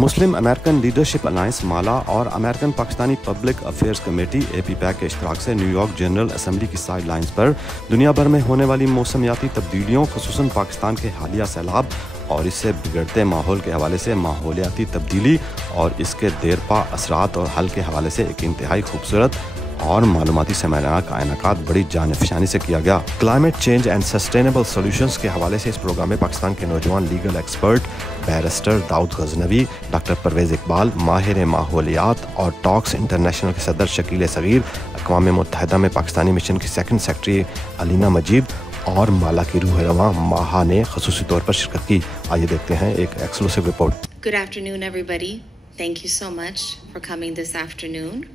मुस्लिम American leadership alliance माला और American Pakistani public affairs committee APPAC के इश्तराक से न्यूयॉर्क जनरल असम्बली की साइड लाइन्स पर दुनिया भर में होने वाली मौसमियाती तब्दीलियों, खुसूसन पाकिस्तान के हालिया सैलाब और इससे बिगड़ते माहौल के हवाले से माहौलियाती तब्दीली और इसके देरपा असरात और हल के हवाले से एक इंतहाई खूबसूरत और मालूमाती सेमिनार का इनेकाद बड़ी जानिफशानी से किया गया। Climate change and sustainable solutions के हवाले से इस प्रोग्राम में पाकिस्तान के नौजवान legal expert barrister Daud Ghaznavi, doctor Parvez Iqbal, माहिर माहौलियात और टॉक्स इंटरनेशनल के सदर शकील सगीर, अक़वाम मुत्तहिदा में पाकिस्तानी मिशन की सेकंड सेक्रेटरी अलीना मजीद और माला की रूह रवां माहा ने खसूसी तौर पर शिरकत की। आइए देखते हैं एक exclusive report. Good afternoon, everybody. Thank you so much for coming this afternoon.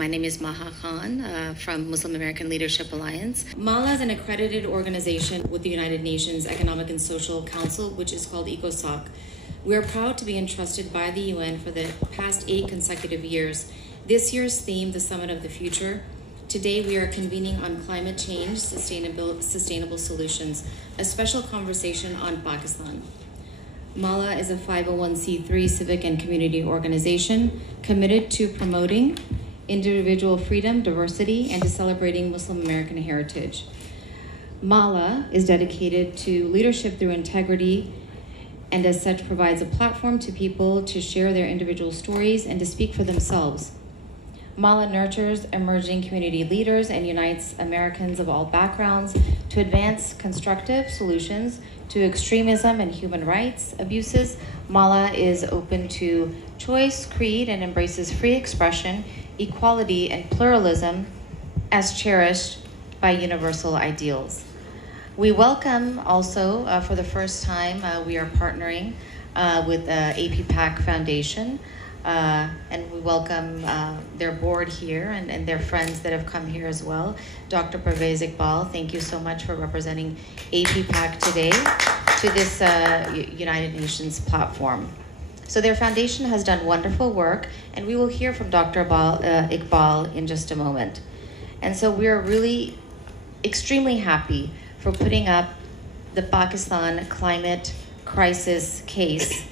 My name is Maha Khan from Muslim American Leadership Alliance. MALA is an accredited organization with the United Nations Economic and Social Council, which is called ECOSOC. We are proud to be entrusted by the UN for the past 8 consecutive years. This year's theme, the Summit of the Future. Today we are convening on climate change, sustainable solutions, a special conversation on Pakistan. MALA is a 501c3 civic and community organization committed to promoting individual freedom, diversity, and to celebrating Muslim American heritage. MALA is dedicated to leadership through integrity and as such provides a platform to people to share their individual stories and to speak for themselves. MALA nurtures emerging community leaders and unites Americans of all backgrounds to advance constructive solutions to extremism and human rights abuses. MALA is open to choice, creed, and embraces free expression, equality, and pluralism as cherished by universal ideals. We welcome also, for the first time, we are partnering with APPAC Foundation, and we welcome their board here and their friends that have come here as well. Dr. Pervez Iqbal, thank you so much for representing APPAC today to this United Nations platform. So their foundation has done wonderful work, and we will hear from Dr. Iqbal in just a moment. And so we are really extremely happy for putting up the Pakistan climate crisis case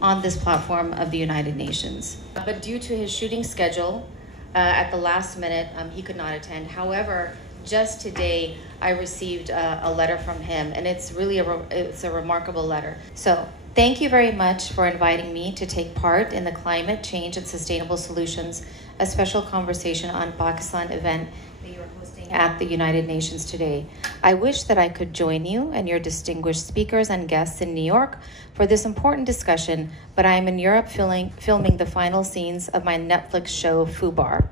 on this platform of the United Nations. But due to his shooting schedule, at the last minute, he could not attend. However, just today, I received a letter from him, and it's really it's a remarkable letter. So thank you very much for inviting me to take part in the Climate Change and Sustainable Solutions, a special conversation on Pakistan event that you are hosting at the United Nations today. I wish that I could join you and your distinguished speakers and guests in New York for this important discussion, but I am in Europe filming the final scenes of my Netflix show, Fubar.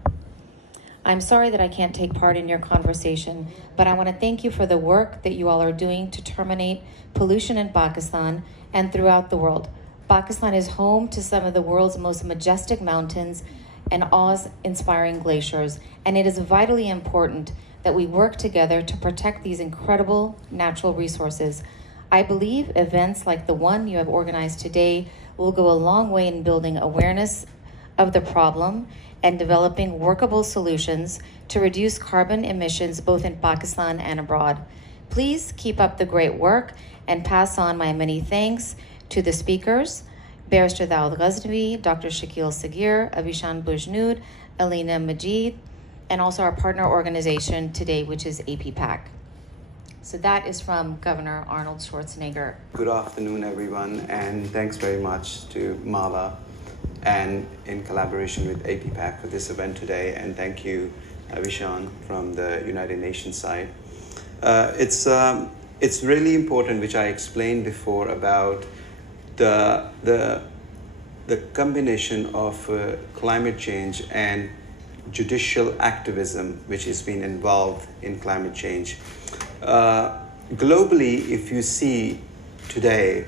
I'm sorry that I can't take part in your conversation, but I want to thank you for the work that you all are doing to terminate pollution in Pakistan and throughout the world. Pakistan is home to some of the world's most majestic mountains and awe-inspiring glaciers, and it is vitally important that we work together to protect these incredible natural resources. I believe events like the one you have organized today will go a long way in building awareness of the problem and developing workable solutions to reduce carbon emissions both in Pakistan and abroad. Please keep up the great work and pass on my many thanks to the speakers, Barrister Dawood Ghaznavi, Dr. Shakil Sagir, Avishan Bujnud, Alina Majid, and also our partner organization today, which is APPAC. So that is from Governor Arnold Schwarzenegger. Good afternoon, everyone, and thanks very much to MALA and in collaboration with APPAC for this event today, and thank you, Avishan, from the United Nations side. It's really important, which I explained before, about the combination of climate change and judicial activism, which has been involved in climate change. Globally, if you see today,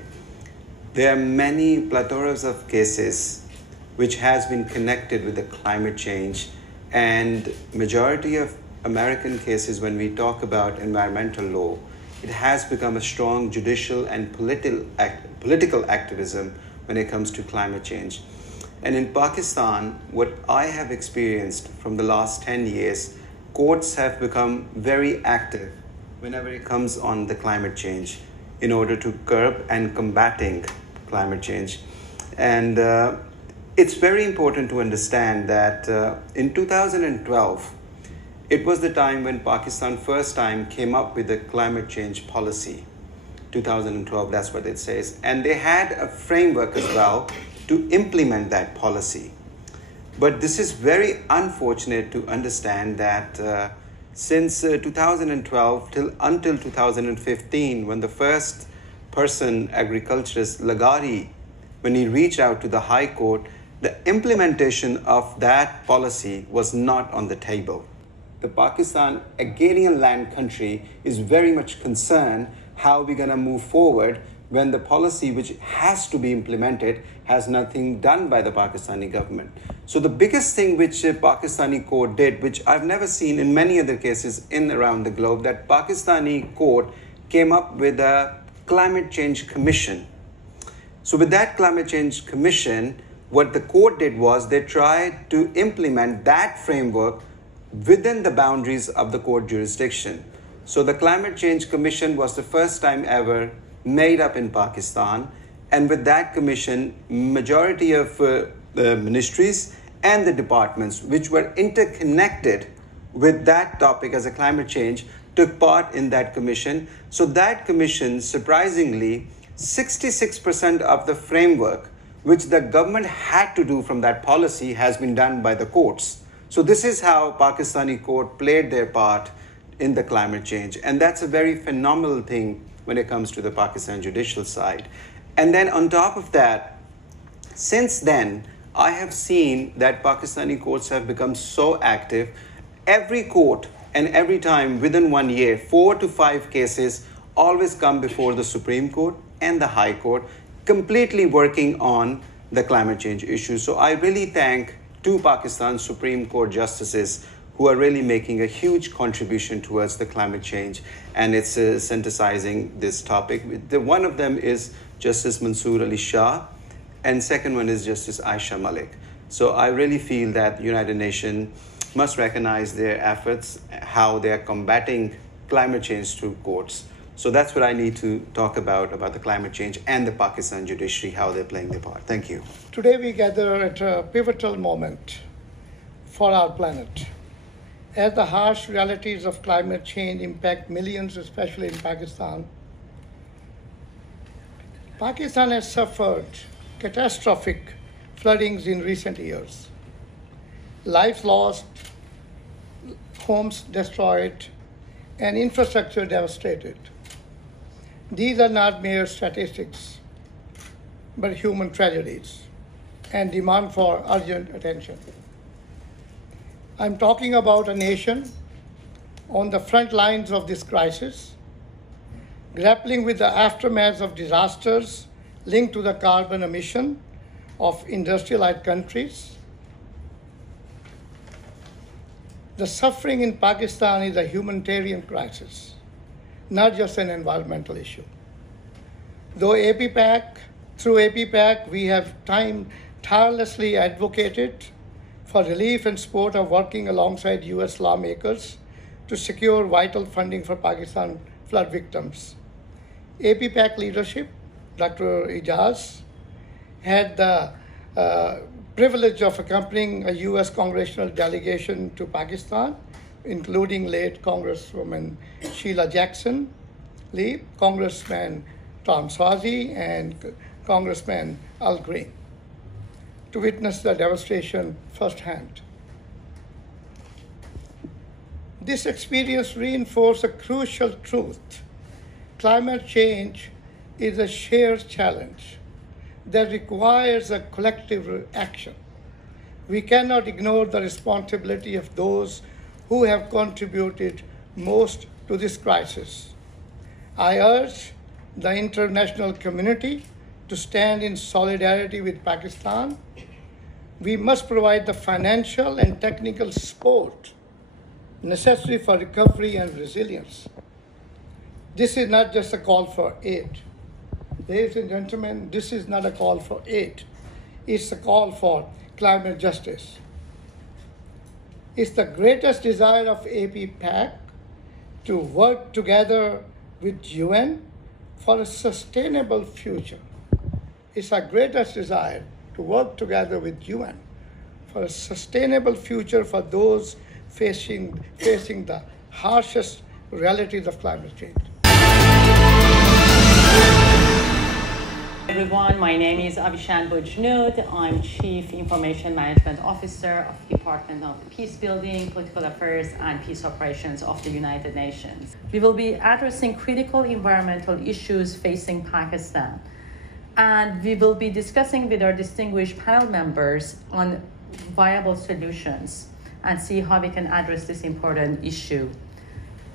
there are many plethora of cases which has been connected with the climate change, and majority of American cases, when we talk about environmental law, it has become a strong judicial and political activism when it comes to climate change. And in Pakistan, what I have experienced from the last 10 years, courts have become very active whenever it comes on the climate change in order to curb and combating climate change. And it's very important to understand that in 2012, it was the time when Pakistan first time came up with a climate change policy. 2012, that's what it says. And they had a framework as well to implement that policy. But this is very unfortunate to understand that since 2012 until 2015, when the first person, agriculturist Lagari, when he reached out to the High Court, the implementation of that policy was not on the table. The Pakistan, agrarian land country, is very much concerned how we're going to move forward when the policy which has to be implemented has nothing done by the Pakistani government. So the biggest thing which Pakistani court did, which I've never seen in many other cases in around the globe, that Pakistani court came up with a climate change commission. So with that climate change commission, what the court did was they tried to implement that framework within the boundaries of the court jurisdiction. So the Climate Change Commission was the first time ever made up in Pakistan. And with that commission, majority of the ministries and the departments which were interconnected with that topic as a climate change took part in that commission. So that commission, surprisingly, 66% of the framework which the government had to do from that policy has been done by the courts. So this is how Pakistani court played their part in the climate change. And that's a very phenomenal thing when it comes to the Pakistan judicial side. And then on top of that, since then, I have seen that Pakistani courts have become so active. Every court and every time within 1 year, 4 to 5 cases always come before the Supreme Court and the High Court, completely working on the climate change issue. So I really thank two Pakistan Supreme Court justices who are really making a huge contribution towards the climate change, and it's synthesizing this topic. One of them is Justice Manzoor Ali Shah, and second one is Justice Aisha Malik. So I really feel that the United Nations must recognize their efforts, how they are combating climate change through courts. So that's what I need to talk about the climate change and the Pakistan judiciary, how they're playing their part. Thank you. Today we gather at a pivotal moment for our planet. As the harsh realities of climate change impact millions, especially in Pakistan, Pakistan has suffered catastrophic floodings in recent years. Lives lost, homes destroyed, and infrastructure devastated. These are not mere statistics, but human tragedies and demand for urgent attention. I'm talking about a nation on the front lines of this crisis, grappling with the aftermath of disasters linked to the carbon emission of industrialized countries. The suffering in Pakistan is a humanitarian crisis, not just an environmental issue. Through APPAC, we have tirelessly advocated for relief and support of working alongside US lawmakers to secure vital funding for Pakistan flood victims. APPAC leadership, Dr. Ijaz, had the privilege of accompanying a US congressional delegation to Pakistan, including late Congresswoman Sheila Jackson Lee, Congressman Tom Swazi, and Congressman Al Green, to witness the devastation firsthand. This experience reinforced a crucial truth. Climate change is a shared challenge that requires a collective action. We cannot ignore the responsibility of those who have contributed most to this crisis. I urge the international community to stand in solidarity with Pakistan. We must provide the financial and technical support necessary for recovery and resilience. This is not just a call for aid. Ladies and gentlemen, this is not a call for aid. It's a call for climate justice. It's the greatest desire of APPAC to work together with UN for a sustainable future. It's our greatest desire to work together with UN for a sustainable future for those facing the harshest realities of climate change. Everyone, my name is Avishan Bujnud. I'm Chief Information Management Officer of the Department of Peace Building, Political Affairs, and Peace Operations of the United Nations. We will be addressing critical environmental issues facing Pakistan, and we will be discussing with our distinguished panel members on viable solutions and see how we can address this important issue.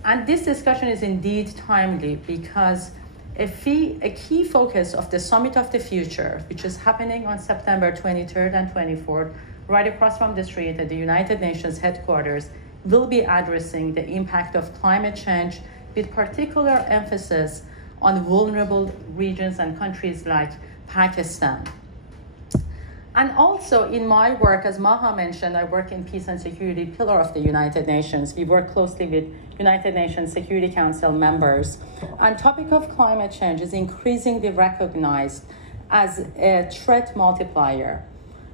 And this discussion is indeed timely because a key focus of the Summit of the Future, which is happening on September 23rd and 24th, right across from the street at the United Nations headquarters, will be addressing the impact of climate change with particular emphasis on vulnerable regions and countries like Pakistan. And also in my work, as Maha mentioned, I work in Peace and Security Pillar of the United Nations. We work closely with United Nations Security Council members. And topic of climate change is increasingly recognized as a threat multiplier.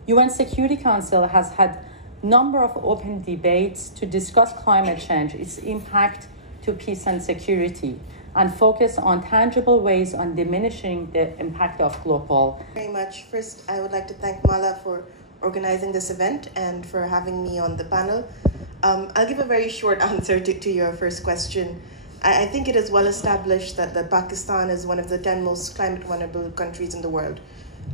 UN Security Council has had a number of open debates to discuss climate change, its impact to peace and security, and focus on tangible ways on diminishing the impact of global. Very much. First, I would like to thank Mala for organizing this event and for having me on the panel. I'll give a very short answer to your first question. I think it is well established that Pakistan is one of the 10 most climate vulnerable countries in the world,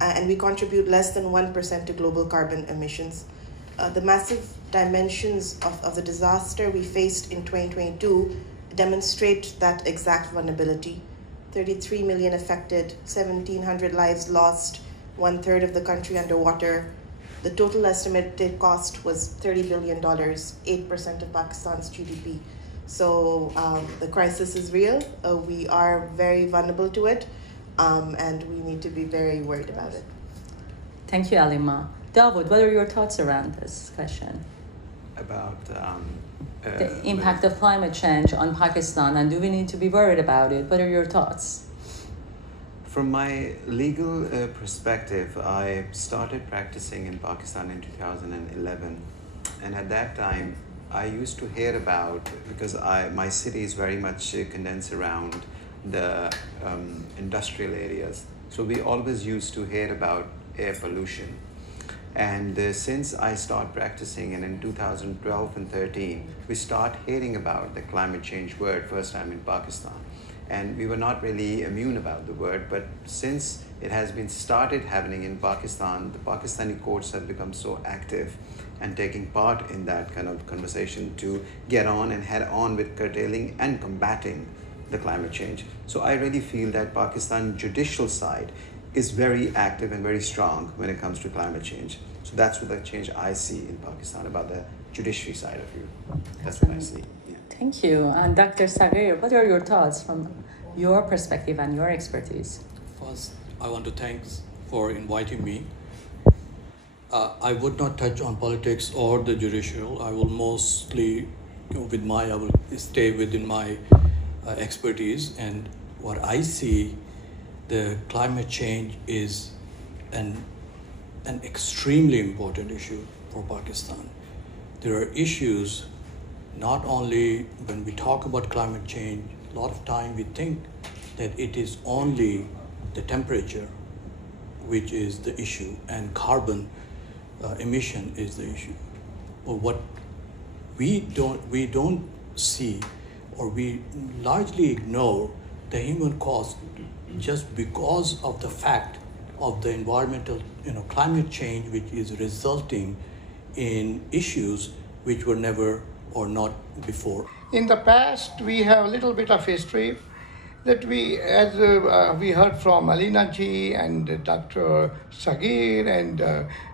and we contribute less than 1% to global carbon emissions. The massive dimensions of the disaster we faced in 2022 demonstrate that exact vulnerability. 33 million affected, 1,700 lives lost, 1/3 of the country underwater. The total estimated cost was $30 billion, 8% of Pakistan's GDP. So the crisis is real. We are very vulnerable to it, and we need to be very worried about it. Thank you, Alima. Dawood, what are your thoughts around this question? About The impact of climate change on Pakistan, and do we need to be worried about it? What are your thoughts? From my legal perspective, I started practicing in Pakistan in 2011, and at that time I used to hear about, because my city is very much condensed around the industrial areas, so we always used to hear about air pollution. And since I started practicing, and in 2012 and 13, we start hearing about the climate change word first time in Pakistan. And we were not really immune about the word, but since it has been started happening in Pakistan, the Pakistani courts have become so active and taking part in that kind of conversation to get on and head on with curtailing and combating the climate change. So I really feel that Pakistan judicial side is very active and very strong when it comes to climate change. So that's what the change I see in Pakistan about the judiciary side of you. That's what I see. Yeah. Thank you. And Dr. Sagir, what are your thoughts from your perspective and your expertise? First, I want to thank for inviting me. I would not touch on politics or the judicial. I will mostly, I will stay within my expertise. And what I see, the climate change is an extremely important issue for Pakistan. There are issues, not only when we talk about climate change, a lot of time we think that it is only the temperature which is the issue and carbon emission is the issue. But what we don't see, or we largely ignore the human cost, just because of the fact of the environmental, climate change, which is resulting in issues which were never or not before. In the past, we have a little bit of history that as we heard from Alina ji and Dr. Sagir and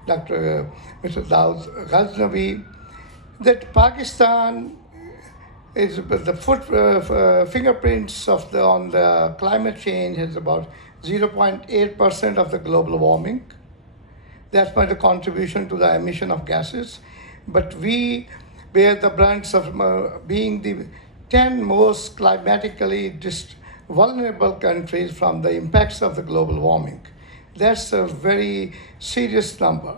Dr. Mr. Dawood Ghaznavi, that Pakistan is the fingerprints on the climate change is about 0.8% of the global warming. That's by the contribution to the emission of gases. But we bear the brunts of being the 10 most climatically vulnerable countries from the impacts of the global warming. That's a very serious number.